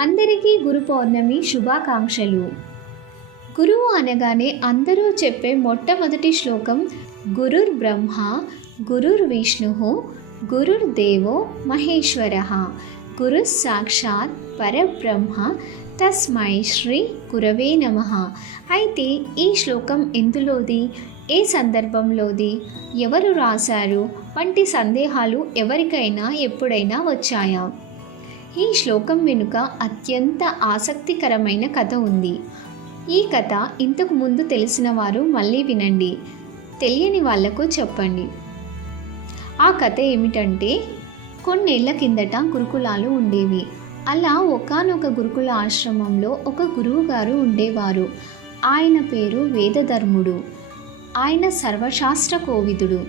అందరికీ గురు పౌర్ణమి శుభాకాంక్షలు. గురువు అనగానే అందరూ చెప్పే మొట్టమొదటి శ్లోకం గురుర్ బ్రహ్మ గురుర్ విష్ణు గురుర్ దేవో మహేశ్వర. గురు సాక్షాత్ పరబ్రహ్మ తస్మై శ్రీ గురవే నమ. అయితే ఈ శ్లోకం ఎందులోది? ఏ సందర్భంలోది? ఎవరు రాశారు? వంటి సందేహాలు ఎవరికైనా ఎప్పుడైనా వచ్చాయా? ఈ శ్లోకం వెనుక అత్యంత ఆసక్తికరమైన కథ ఉంది. ఈ కథ ఇంతకు ముందు తెలిసిన వారు మళ్ళీ వినండి. తెలియని వాళ్ళకు చెప్పండి. ఆ కథ ఏమిటంటే కొన్నేళ్ళ కిందట గురుకులాలు ఉండేవి. అలా ఒకానొక గురుకుల ఆశ్రమంలో ఒక గురువు గారు ఉండేవారు. ఆయన పేరు వేదధర్ముడు. ఆయన సర్వశాస్త్ర కోవిదుడు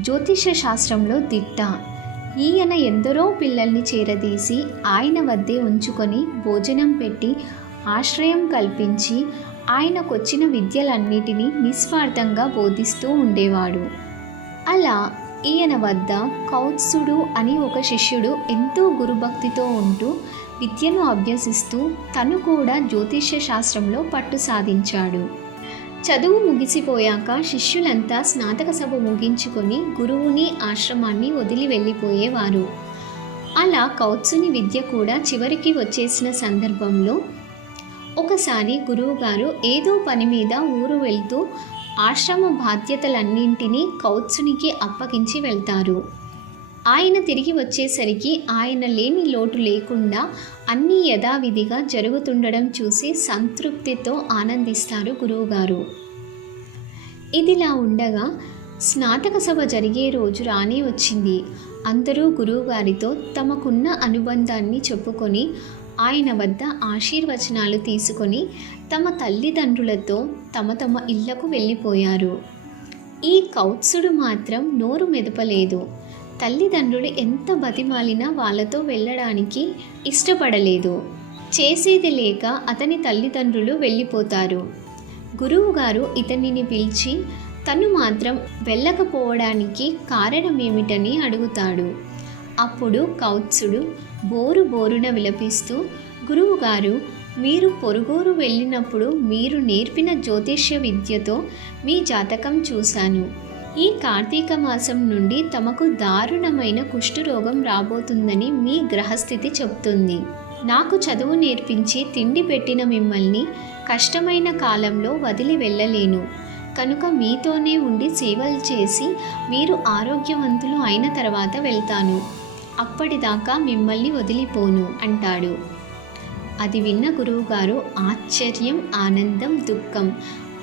జ్యోతిష శాస్త్రంలో దిట్ట. ఈయన ఎందరో పిల్లల్ని చేరదీసి ఆయన వద్దే ఉంచుకొని భోజనం పెట్టి ఆశ్రయం కల్పించి ఆయనకొచ్చిన విద్యలన్నిటినీ నిస్వార్థంగా బోధిస్తూ ఉండేవాడు. అలా ఈయన వద్ద కౌత్సుడు అని ఒక శిష్యుడు ఎంతో గురుభక్తితో ఉంటూ విద్యను అభ్యసిస్తూ తను కూడా జ్యోతిష్య శాస్త్రంలో పట్టు సాధించాడు. చదువు ముగిసిపోయాక శిష్యులంతా స్నాతక సభ ముగించుకొని గురువుని ఆశ్రమాన్ని వదిలి వెళ్ళిపోయేవారు. అలా కౌత్సుని విద్య కూడా చివరికి వచ్చేసిన సందర్భంలో ఒకసారి గురువుగారు ఏదో పని మీద ఊరు వెళ్తూ ఆశ్రమ బాధ్యతలన్నింటినీ కౌత్సునికి అప్పగించి వెళ్తారు. ఆయన తిరిగి వచ్చేసరికి ఆయన లేని లోటు లేకుండా అన్నీ యథావిధిగా జరుగుతుండడం చూసి సంతృప్తితో ఆనందిస్తారు గురువుగారు. ఇదిలా ఉండగా స్నాతక సభ జరిగే రోజు రానే వచ్చింది. అందరూ గురువుగారితో తమకున్న అనుబంధాన్ని చెప్పుకొని ఆయన వద్ద ఆశీర్వచనాలు తీసుకొని తమ తల్లిదండ్రులతో తమ తమ ఇళ్ళకు వెళ్ళిపోయారు. ఈ కౌత్సుడు మాత్రం నోరు మెదపలేదు. తల్లిదండ్రులు ఎంత బతిమాలినా వాళ్ళతో వెళ్ళడానికి ఇష్టపడలేదు. చేసేది లేక అతని తల్లిదండ్రులు వెళ్ళిపోతారు. గురువుగారు ఇతనిని పిలిచి తను మాత్రం వెళ్ళకపోవడానికి కారణం ఏమిటని అడుగుతాడు అప్పుడు కౌత్సుడు బోరు బోరున విలపిస్తూ గురువుగారు మీరు పొరుగూరు వెళ్ళినప్పుడు మీరు నేర్పిన జ్యోతిష్య విద్యతో మీ జాతకం చూశాను. ఈ కార్తీక మాసం నుండి తమకు దారుణమైన కుష్ఠరోగం రాబోతుందని మీ గ్రహస్థితి చెప్తుంది నాకు చదువు నేర్పించి తిండి పెట్టిన మిమ్మల్ని కష్టమైన కాలంలో వదిలి వెళ్ళలేను. కనుక మీతోనే ఉండి సేవలు చేసి మీరు ఆరోగ్యవంతులు అయిన తర్వాత వెళ్తాను. అప్పటిదాకా మిమ్మల్ని వదిలిపోను అంటాడు. అది విన్న గురువుగారు ఆశ్చర్యం ఆనందం దుఃఖం.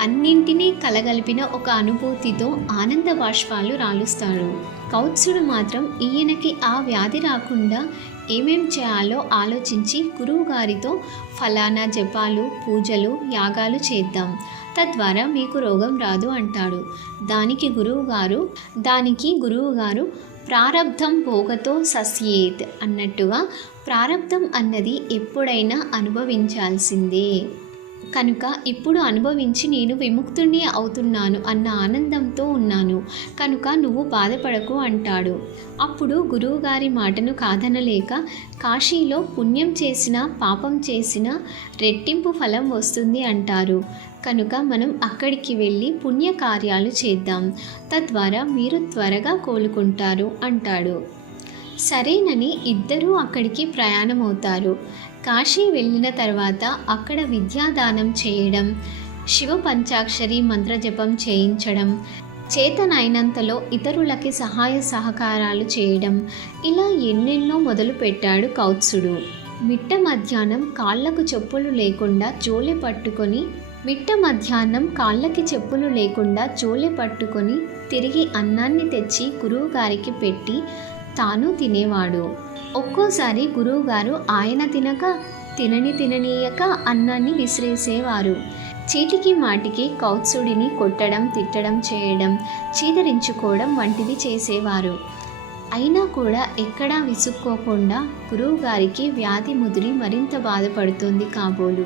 అన్నింటినీ కలగలిపిన ఒక అనుభూతితో ఆనంద బాష్పాలు రాలుస్తాడు కౌత్సుడు మాత్రం ఈయనకి ఆ వ్యాధి రాకుండా ఏమేం చేయాలో ఆలోచించి గురువుగారితో ఫలానా జపాలు పూజలు యాగాలు చేద్దాం. తద్వారా మీకు రోగం రాదు అంటాడు. దానికి గురువుగారు దానికి గురువుగారు ప్రారబ్ధం భోగతో సస్యేత్ అన్నట్టుగా ప్రారబ్ధం అన్నది ఎప్పుడైనా అనుభవించాల్సిందే. కనుక ఇప్పుడు అనుభవించి నేను విముక్తుణ్ణి అవుతున్నాను అన్న ఆనందంతో ఉన్నాను. కనుక నువ్వు బాధపడకు అంటాడు. అప్పుడు గురువుగారి మాటను కాదనలేక కాశీలో పుణ్యం చేసిన పాపం చేసిన రెట్టింపు ఫలం వస్తుంది అంటారు. కనుక మనం అక్కడికి వెళ్ళి పుణ్యకార్యాలు చేద్దాం. తద్వారా మీరు త్వరగా కోలుకుంటారు అంటాడు. సరేనని ఇద్దరూ అక్కడికి ప్రయాణమవుతారు. కాశీ వెళ్ళిన తర్వాత అక్కడ విద్యాదానం చేయడం శివ పంచాక్షరి మంత్రజపం చేయించడం చేతనైనంతలో ఇతరులకి సహాయ సహకారాలు చేయడం ఇలా ఎన్నెన్నో మొదలు పెట్టాడు కౌత్సుడు. మిట్ట మధ్యాహ్నం కాళ్ళకు చెప్పులు లేకుండా జోలె పట్టుకొని మిట్ట మధ్యాహ్నం కాళ్ళకి చెప్పులు లేకుండా జోలె పట్టుకొని తిరిగి అన్నాన్ని తెచ్చి గురువుగారికి పెట్టి తాను తినేవాడు. ఒక్కోసారి గురువుగారు ఆయన తినక తినని తిననీయక అన్నాన్ని విసిరేసేవారు. చీటికి మాటికి కౌత్సుడిని కొట్టడం తిట్టడం చేయడం చీదరించుకోవడం వంటివి చేసేవారు. అయినా కూడా ఎక్కడా విసుక్కోకుండా గురువుగారికి వ్యాధి ముదిరి మరింత బాధపడుతుంది కాబోలు.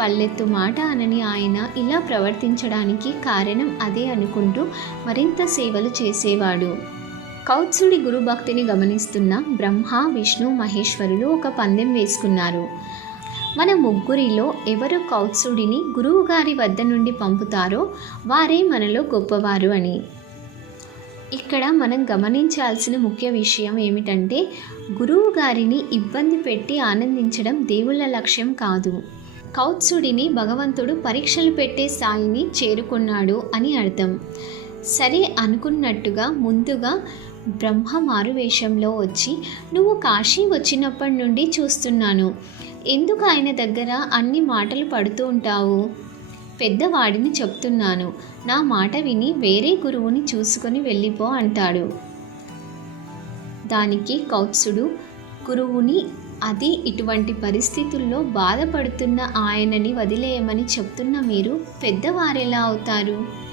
పల్లెత్తు మాట అనని ఆయన ఇలా ప్రవర్తించడానికి కారణం అదే అనుకుంటూ మరింత సేవలు చేసేవాడు. కౌత్సుడి గురుభక్తిని గమనిస్తున్న బ్రహ్మ విష్ణు మహేశ్వరులు ఒక పందెం వేసుకున్నారు. మన ముగ్గురిలో ఎవరు కౌత్సుడిని గురువుగారి వద్ద నుండి పంపుతారో వారే మనలో గొప్పవారు అని. ఇక్కడ మనం గమనించాల్సిన ముఖ్య విషయం ఏమిటంటే గురువు గారిని ఇబ్బంది పెట్టి ఆనందించడం దేవుళ్ళ లక్ష్యం కాదు. కౌత్సుడిని భగవంతుడు పరీక్షలు పెట్టే స్థాయిని చేరుకున్నాడు అని అర్థం. సరే అనుకున్నట్టుగా ముందుగా బ్రహ్మ మారువేషంలో వచ్చి నువ్వు కాశీ వచ్చినప్పటి నుండి చూస్తున్నాను. ఎందుకు ఆయన దగ్గర అన్ని మాటలు పడుతూ ఉంటావు పెద్దవాడిని చెప్తున్నాను. నా మాట విని వేరే గురువుని చూసుకొని వెళ్ళిపో అంటాడు. దానికి కౌత్సుడు గురువుని అది ఇటువంటి పరిస్థితుల్లో బాధపడుతున్న ఆయనని వదిలేయమని చెప్తున్న మీరు పెద్దవారెలా అవుతారు?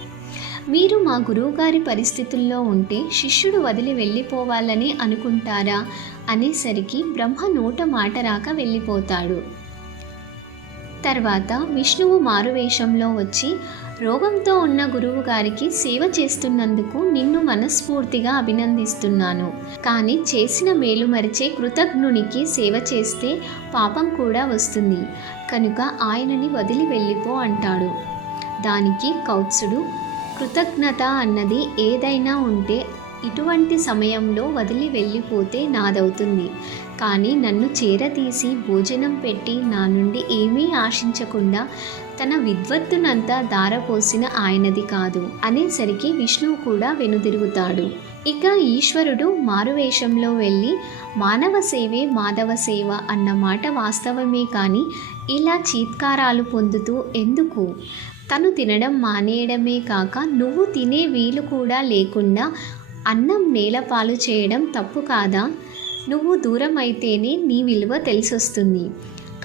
మీరు మా గురువుగారి పరిస్థితుల్లో ఉంటే శిష్యుడు వదిలి వెళ్ళిపోవాలని అనుకుంటారా? అనేసరికి బ్రహ్మ నోట మాట రాక వెళ్ళిపోతాడు. తర్వాత విష్ణువు మారువేషంలో వచ్చి రోగంతో ఉన్న గురువు గారికి సేవ చేస్తున్నందుకు నిన్ను మనస్ఫూర్తిగా అభినందిస్తున్నాను. కానీ చేసిన మేలు మరిచే కృతజ్ఞునికి సేవ చేస్తే పాపం కూడా వస్తుంది. కనుక ఆయనని వదిలి వెళ్ళిపో అంటాడు. దానికి కౌత్సుడు కృతజ్ఞత అన్నది ఏదైనా ఉంటే ఇటువంటి సమయంలో వదిలి వెళ్ళిపోతే నాదవుతుంది. కానీ నన్ను చేరతీసి భోజనం పెట్టి నా నుండి ఏమీ ఆశించకుండా తన విద్వత్తునంతా దారపోసిన ఆయనది కాదు. అనేసరికి విష్ణువు కూడా వెనుదిరుగుతాడు. ఇక ఈశ్వరుడు మారువేషంలో వెళ్ళి మానవ సేవే మాధవ సేవ అన్న మాట వాస్తవమే కానీ ఇలా చీత్కారాలు పొందుతూ ఎందుకు? తను తినడం మానేయడమే కాక నువ్వు తినే వీలు కూడా లేకుండా అన్నం నేలపాలు చేయడం తప్పు కాదా? నువ్వు దూరం అయితేనే నీ విలువ తెలిసొస్తుంది.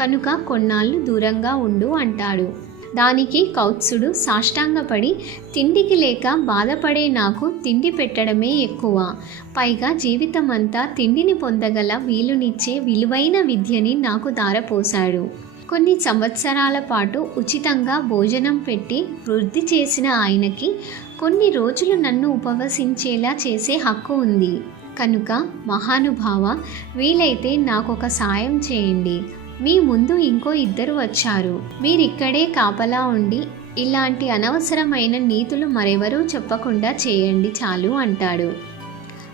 కనుక కొన్నాళ్ళు దూరంగా ఉండు అంటాడు. దానికి కౌత్సుడు సాష్టాంగపడి తిండికి లేక బాధపడే నాకు తిండి పెట్టడమే ఎక్కువ. పైగా జీవితమంతా తిండిని పొందగల వీలునిచ్చే విలువైన విద్యని నాకు దారపోశాడు కొన్ని సంవత్సరాల పాటు ఉచితంగా భోజనం పెట్టి వృద్ధి చేసిన ఆయనకి కొన్ని రోజులు నన్ను ఉపవసించేలా చేసే హక్కు ఉంది. కనుక మహానుభావ వీలైతే నాకు ఒక సాయం చేయండి. మీ ముందు ఇంకో ఇద్దరు వచ్చారు. మీరిక్కడే కాపలా ఉండి ఇలాంటి అనవసరమైన నీతులు మరెవరూ చెప్పకుండా చేయండి చాలు అంటాడు.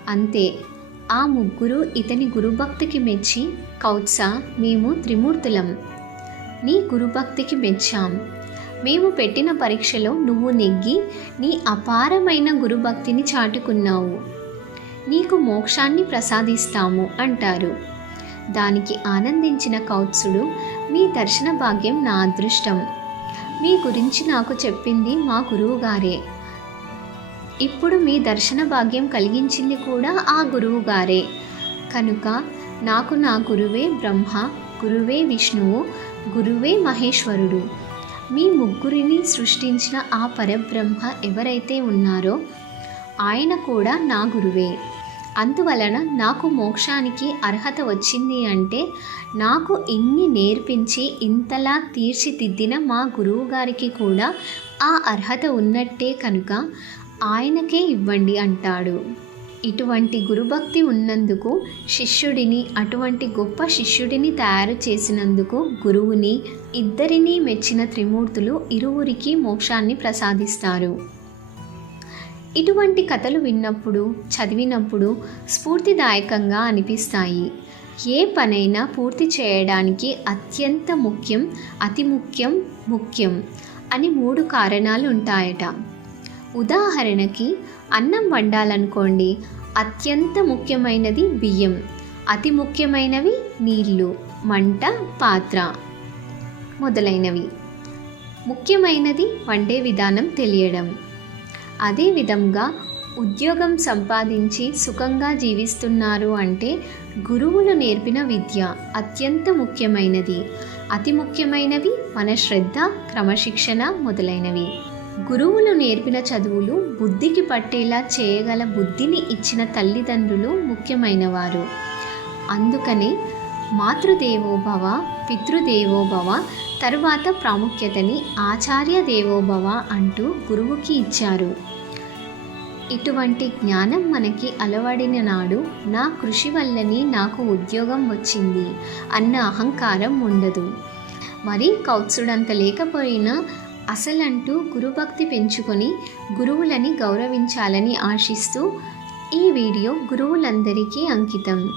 అంతే. ఆ ముగ్గురు ఇతని గురుభక్తికి మెచ్చి కౌత్స మేము త్రిమూర్తులం. నీ గురుభక్తికి మెచ్చాం. మేము పెట్టిన పరీక్షలో నువ్వు నెగ్గి నీ అపారమైన గురుభక్తిని చాటుకున్నావు. నీకు మోక్షాన్ని ప్రసాదిస్తాము అంటారు. దానికి ఆనందించిన కౌత్సుడు మీ దర్శన భాగ్యం నా అదృష్టం. మీ గురించి నాకు చెప్పింది మా గురువుగారే. ఇప్పుడు మీ దర్శన భాగ్యం కలిగించింది కూడా ఆ గురువుగారే. కనుక నాకు నా గురువే బ్రహ్మ గురువే విష్ణువు గురువే మహేశ్వరుడు. మీ ముగ్గురిని సృష్టించిన ఆ పరబ్రహ్మ ఎవరైతే ఉన్నారో ఆయన కూడా నా గురువే. అందువలన నాకు మోక్షానికి అర్హత వచ్చింది అంటే నాకు ఇన్ని నేర్పించి ఇంతలా తీర్చిదిద్దిన మా గురువు గారికి కూడా ఆ అర్హత ఉన్నట్టే కనుక ఆయనకే ఇవ్వండి అంటాడు. ఇటువంటి గురుభక్తి ఉన్నందుకు శిష్యుడిని అటువంటి గొప్ప శిష్యుడిని తయారు చేసినందుకు గురువుని ఇద్దరినీ మెచ్చిన త్రిమూర్తులు ఇరువురికి మోక్షాన్ని ప్రసాదిస్తారు. ఇటువంటి కథలు విన్నప్పుడు చదివినప్పుడు స్ఫూర్తిదాయకంగా అనిపిస్తాయి. ఏ పనైనా పూర్తి చేయడానికి అత్యంత ముఖ్యం అతి ముఖ్యం ముఖ్యం అని మూడు కారణాలు ఉంటాయట ఉదాహరణకి అన్నం వండాలనుకోండి అత్యంత ముఖ్యమైనది బియ్యం. అతి ముఖ్యమైనవి నీళ్ళు మంట పాత్ర మొదలైనవి. ముఖ్యమైనది వండే విధానం తెలియడం. అదేవిధంగా ఉద్యోగం సంపాదించి సుఖంగా జీవిస్తున్నారు అంటే గురువులు నేర్పిన విద్య అత్యంత ముఖ్యమైనది. అతి ముఖ్యమైనవి మన శ్రద్ధ క్రమశిక్షణ మొదలైనవి. గురువులు నేర్పిన చదువులు బుద్ధికి పట్టేలా చేయగల బుద్ధిని ఇచ్చిన తల్లిదండ్రులు ముఖ్యమైనవారు. అందుకనే మాతృదేవోభవ పితృదేవోభవ తరువాత ప్రాముఖ్యతని ఆచార్య దేవోభవ అంటూ గురువుకి ఇచ్చారు. ఇటువంటి జ్ఞానం మనకి అలవడిన నాడు నా కృషి వల్లని నాకు ఉద్యోగం వచ్చింది అన్న అహంకారం ఉండదు. మరి కౌత్సుడంత లేకపోయినా అసలంటూ గురుభక్తి పెంచుకొని గురువులని గౌరవించాలని ఆశిస్తూ ఈ వీడియో గురువులందరికీ అంకితం.